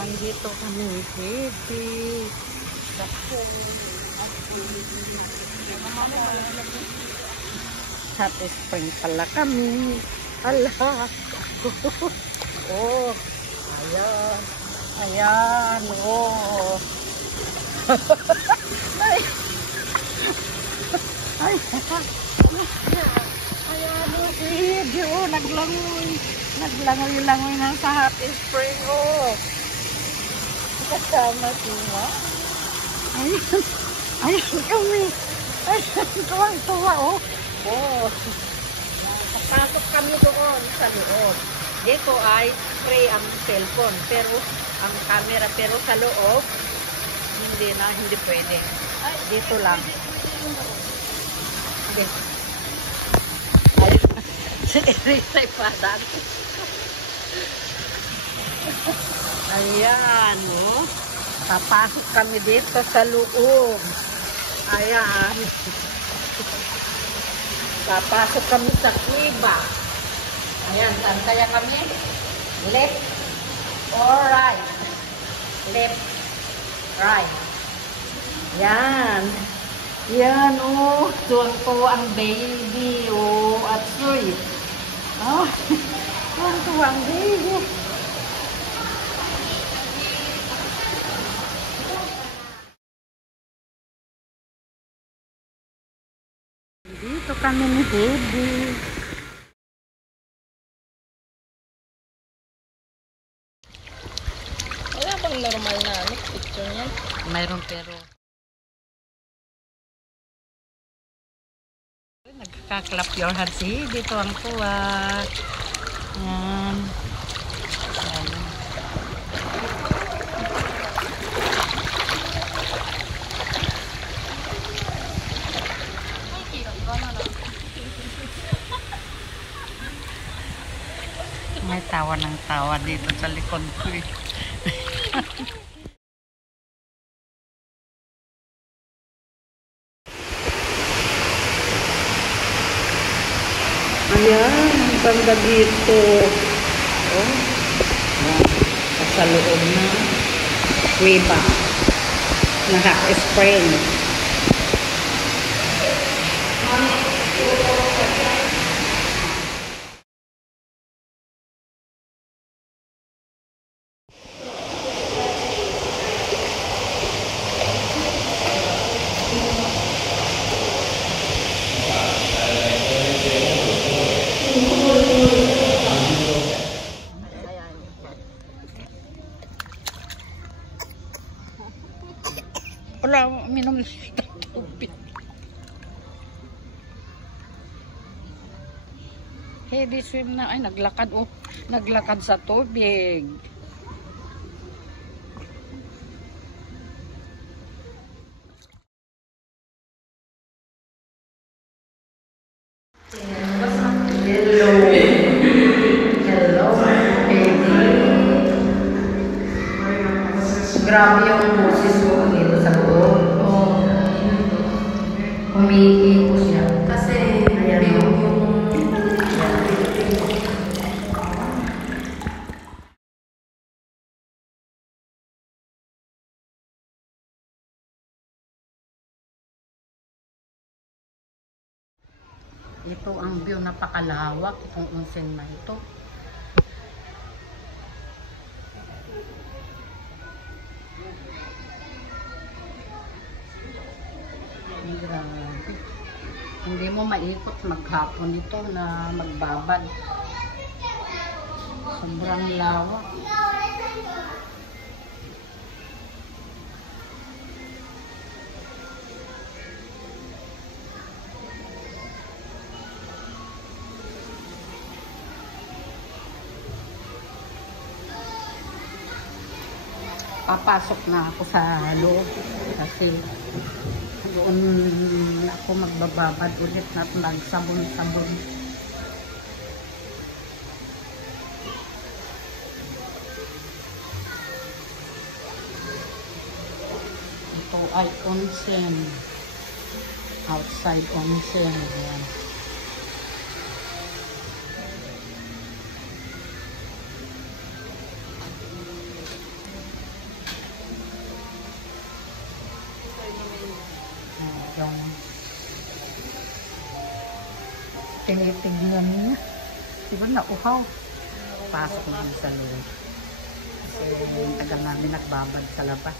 Andito kami, baby. Hot spring pala kami. Ala. Oh. Ayan. Ayan. Oh. Ay. Ay. Ayan. Oh. Sige. Oh. Naglangoy. Naglangoy-langoy na sa hot spring. Oh. Kasama sila. Ayan. Ayan kami. Ayan. Tuwang-tuwa. Oh. Oh. Pasok kami doon sa loob. Dito ay free ang cellphone, pero ang camera, pero sa loob hindi na, hindi pwede. Dito lang. Hindi. Ay, si Erisa ipadan. Ayan, oh. Papasok kami dito sa loob. Ayan. Papasok kami sa kuweba. Ayan, saan kaya kami? Left or right? Left, right. Yan. Yan, oh. Tuwang-tuwa ang baby, oh. At sweet. Oh. Tuwang-tuwa ang baby. Dito kami ni baby. Wala bang normal na picture niya? Mayroon pero nagka-clap your hands. Dito ang tuwa. Yan. Yan. May tawa ng tawa dito sa likod ko eh. Ayan, ang ganda dito. Oh, sa loob na kuweba na hot spring. Wala, minum ng tubig. Heavy swim na. Ay, naglakad. Oh, naglakad sa tubig. Hello. Hello, baby. Grabe yung boses ko dito sa loob. Oh. Umiipo siya. Kasi ayan, yung ito ang view, napakalawak itong onsen na ito. Grabe. Hindi mo maikot maghapon ito na magbabad. Sobrang lawak. Papasok na ako sa loob kasi doon ako magbababad ulit at magsabon-sabon. Ito ay onsen. Outside onsen. Ayan. yung tinitignan niya. Diba nauhaw? Pasok naman sa loob. Kasi yung tagal namin nagbabad sa labas.